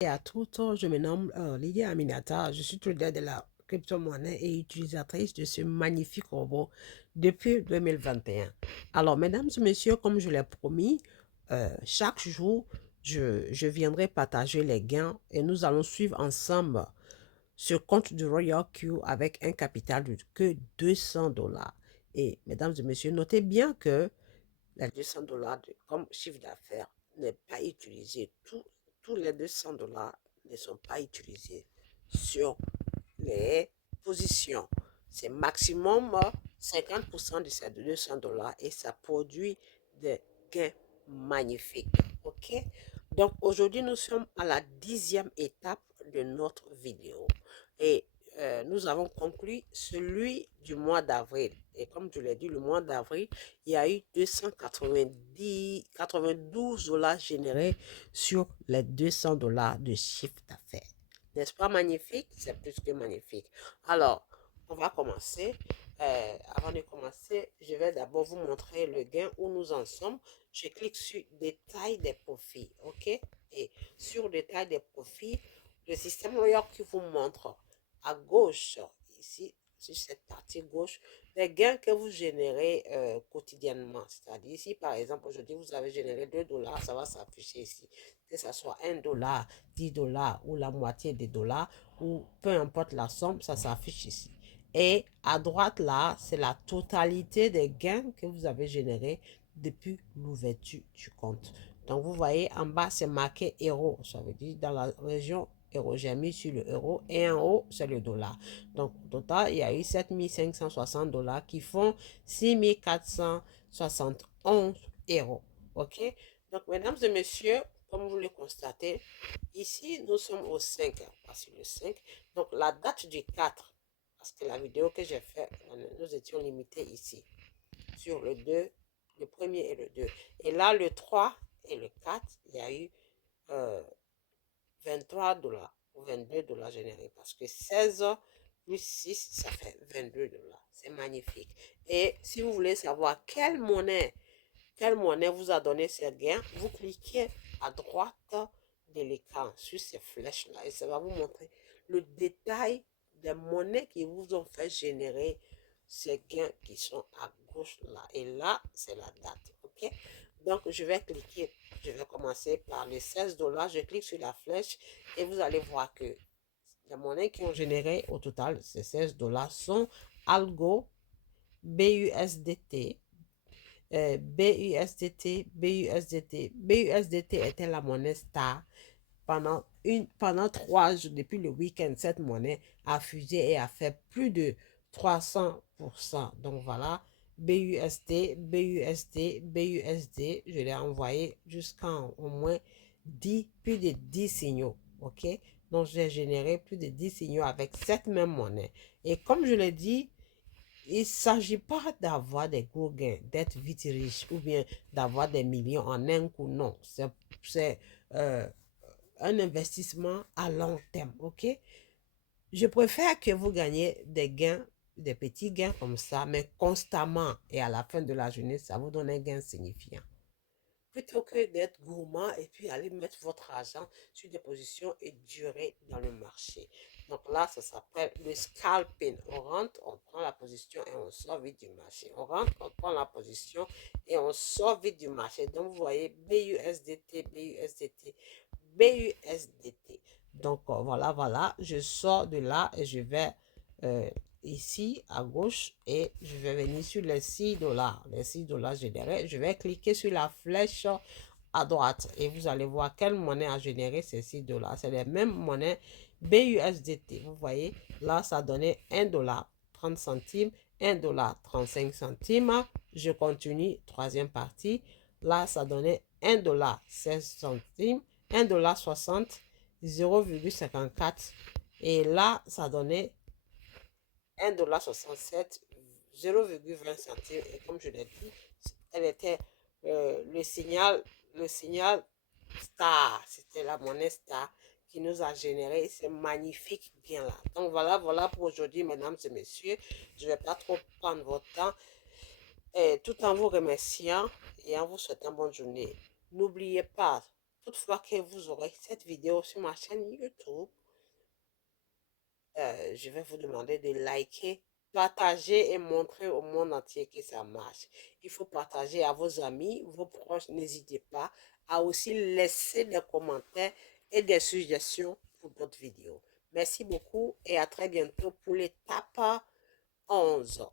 Et à tout temps, je me nomme Lydia Aminata. Je suis trader de la crypto-monnaie et utilisatrice de ce magnifique robot depuis 2021. Alors, mesdames et messieurs, comme je l'ai promis, chaque jour, je viendrai partager les gains et nous allons suivre ensemble ce compte du Royal Q avec un capital de que 200 dollars. Et mesdames et messieurs, notez bien que les 200 dollars comme chiffre d'affaires n'est pas utilisé. Tous les 200 dollars ne sont pas utilisés sur les positions. C'est maximum 50% de ces 200 dollars et ça produit des gains magnifiques. OK? Donc aujourd'hui, nous sommes à la 10e étape de notre vidéo. Et nous avons conclu celui du mois d'avril. Et comme je l'ai dit, le mois d'avril, il y a eu 92 dollars générés sur les 200 dollars de chiffre d'affaires. N'est-ce pas magnifique? C'est plus que magnifique. Alors, on va commencer. Avant de commencer, je vais d'abord vous montrer le gain où nous en sommes. Je clique sur détail des profits. OK? Et sur détail des profits, le système Royal qui vous montre à gauche, ici, sur cette partie gauche, les gains que vous générez quotidiennement. C'est-à-dire, ici, par exemple, aujourd'hui, vous avez généré 2 dollars, ça va s'afficher ici. Que ce soit 1 dollar, 10 dollars ou la moitié des dollars, ou peu importe la somme, ça s'affiche ici. Et à droite, là, c'est la totalité des gains que vous avez générés depuis l'ouverture du compte. Donc, vous voyez, en bas, c'est marqué euro. Ça veut dire dans la région euro. J'ai mis sur le euro et en haut, c'est le dollar. Donc, au total, il y a eu 7560 dollars qui font 6471 euros. OK? Donc, mesdames et messieurs, comme vous le constatez, ici, nous sommes au 5, parce que le 5. Donc, la date du 4, parce que la vidéo que j'ai faite, nous étions limités ici, sur le 2, le premier et le 2. Et là, le 3 et le 4, il y a eu euh, 23 dollars ou 22 dollars générés parce que 16 plus 6, ça fait 22 dollars. C'est magnifique. Et si vous voulez savoir quelle monnaie vous a donné ces gains, vous cliquez à droite de l'écran sur ces flèches-là et ça va vous montrer le détail des monnaies qui vous ont fait générer ces gains qui sont à gauche là. Et là, c'est la date. OK? Donc, je vais commencer par les 16 dollars. Je clique sur la flèche et vous allez voir que les monnaies qui ont généré au total ces 16 dollars sont Algo, BUSDT, BUSDT, BUSDT. BUSDT était la monnaie star pendant 3 jours, depuis le week-end, cette monnaie a fusé et a fait plus de 300%. Donc voilà, BUSD, BUSD, BUSD, je l'ai envoyé jusqu'à au moins 10, plus de 10 signaux. OK? Donc j'ai généré plus de 10 signaux avec cette même monnaie. Et comme je l'ai dit, il ne s'agit pas d'avoir des gros gains, d'être vite riche ou bien d'avoir des millions en un coup. Non, c'est un investissement à long terme, ok? Je préfère que vous gagnez des gains, des petits gains comme ça, mais constamment et à la fin de la journée, ça vous donne un gain signifiant. Plutôt que d'être gourmand et puis aller mettre votre argent sur des positions et durer dans le marché. Donc là, ça s'appelle le scalping. On rentre, on prend la position et on sort vite du marché. On rentre, on prend la position et on sort vite du marché. Donc vous voyez BUSDT, BUSDT, BUSDT. Donc voilà, je sors de là et je vais euh, ici à gauche et je vais venir sur les 6 dollars. Les 6 dollars générés. Je vais cliquer sur la flèche à droite et vous allez voir quelle monnaie a généré ces 6 dollars. C'est les mêmes monnaies BUSDT. Vous voyez, là, ça donnait 1 dollar 30 centimes, 1 dollar 35 centimes. Je continue, troisième partie. Là, ça donnait 1 dollar 16 centimes, 1 dollar 60, 0,54. Et là, ça donnait 1,67 0,20 centimes. Et comme je l'ai dit, elle était le signal star. C'était la monnaie star qui nous a généré ces magnifiques gains-là. Donc voilà pour aujourd'hui, mesdames et messieurs. Je ne vais pas trop prendre votre temps. Et tout en vous remerciant et en vous souhaitant bonne journée. N'oubliez pas, Toutefois que vous aurez cette vidéo sur ma chaîne YouTube, je vais vous demander de liker, partager et montrer au monde entier que ça marche. Il faut partager à vos amis, vos proches. N'hésitez pas à aussi laisser des commentaires et des suggestions pour d'autres vidéos. Merci beaucoup et à très bientôt pour l'étape 11.